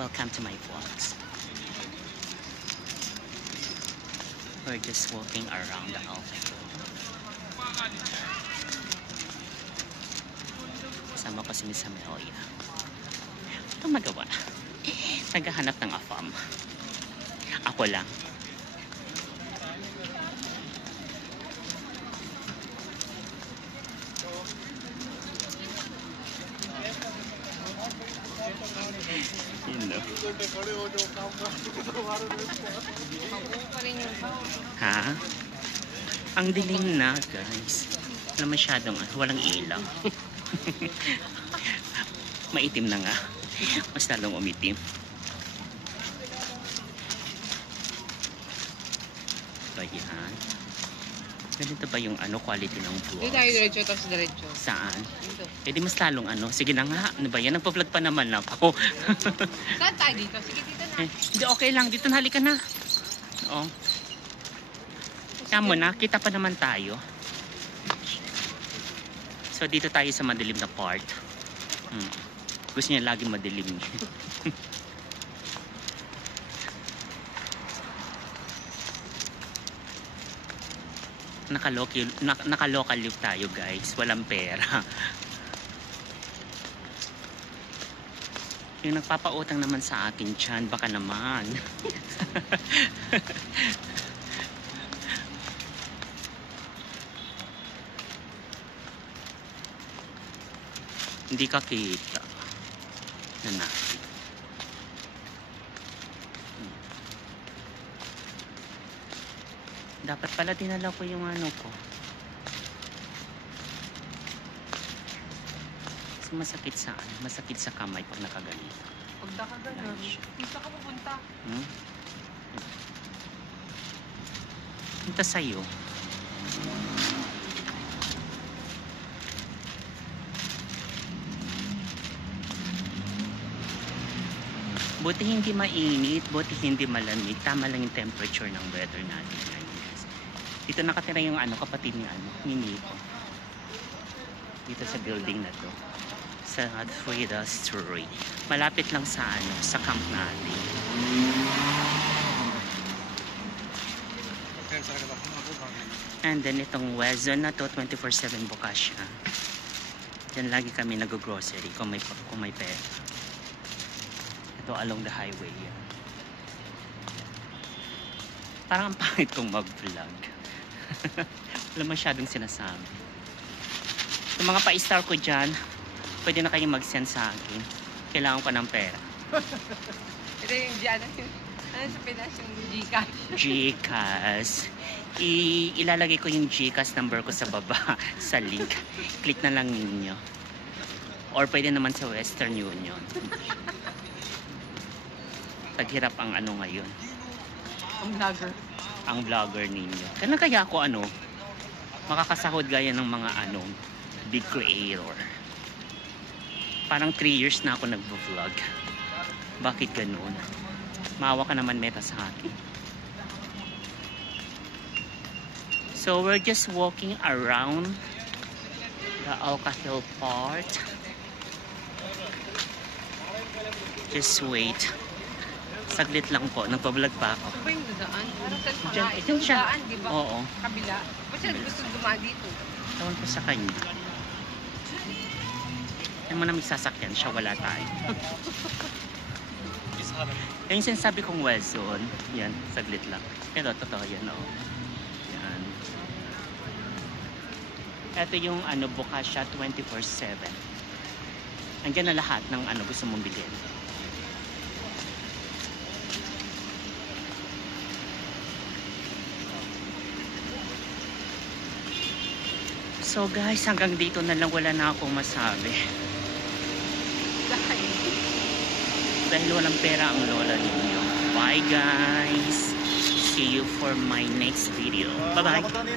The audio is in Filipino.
Welcome to my vlogs. We're just walking around the Alpha. Kasama ko si Miss Amelia. Ito magawa. Naghahanap ng afam. Ako lang. Ha? Ang dilim na, guys. Wala masyadong, walang ilaw. Maitim na nga. Mas lalong umitim. So, yan. Ganito ba yung quality ng vlogs? Hindi tayo diretso, tapos diretso. Saan? Dito. Eh di mas lalong Sige na nga. Ano ba yan? Nagpa-vlog pa naman ako. Saan tayo dito? Sige, dito na. Hindi, okay lang. Dito na, halika na. Oo. Kaya mo na, kita pa naman tayo. So, dito tayo sa madilim na part. Gusto niya laging madilim. Naka-local live tayo, guys. Walang pera. Yung nagpapautang naman sa akin dyan, baka naman. Hindi ka kita. Nanaki. Dapat pala dinala ko yung ko. Kasi masakit sa masakit sa kamay pag nakaganito. Pag nakaganon, dito ka pupunta. Punta sa'yo. Buti hindi mainit, buti hindi malamig. Tama lang yung temperature ng weather natin. Dito nakatira yung kapatid ni ni Nico. Dito sa building na to. Sa Frida Story. Malapit lang sa sa camp natin. And then itong Wezon na to, 24/7 bukas siya. Diyan lagi kami nag-grocery kung may pera. Ito along the highway yan. Parang ang pangit kong mag-vlog. Wala masyadong sinasabi. Yung mga pa-star ko dyan, pwede na kayong mag-send sa akin. Kailangan ko ng pera. Ito yung dyan. Ano sa Pinas yung Gcash? Gcash. Ilalagay ko yung Gcash number ko sa baba, sa link. Click na lang ninyo. Or pwede naman sa Western Union. Taghirap ang ngayon. Ang vlogger. Ang vlogger ninyo. Kaya ako makakasahod gaya ng mga big creator. Parang 3 years na ako nagvo-vlog. Bakit ganoon? Maawa ka naman meta sa akin. So we're just walking around the Alca Hill part. Just wait. Saglit lang po. Nagpa-vlog pa ako. Ito ba yung dadaan? Parang saan pa Diyan, nga? ito siya. Daan, di ba? Oo. Kabila. Ba't siya gusto dumaan dito? Tawag ko sa kanya. Yan mo na may sasakyan siya. Wala tayo. Yan yung sinasabi kong Wezon. Yan. Saglit lang. Pero totoo yan. Yan. Ito yung bukas siya 24/7. Andiyan na lahat ng gusto mong bilhin. So guys, hanggang dito na lang, wala na akong masabi. Dahil walang pera ang lola ninyo. Bye guys! See you for my next video. Bye bye!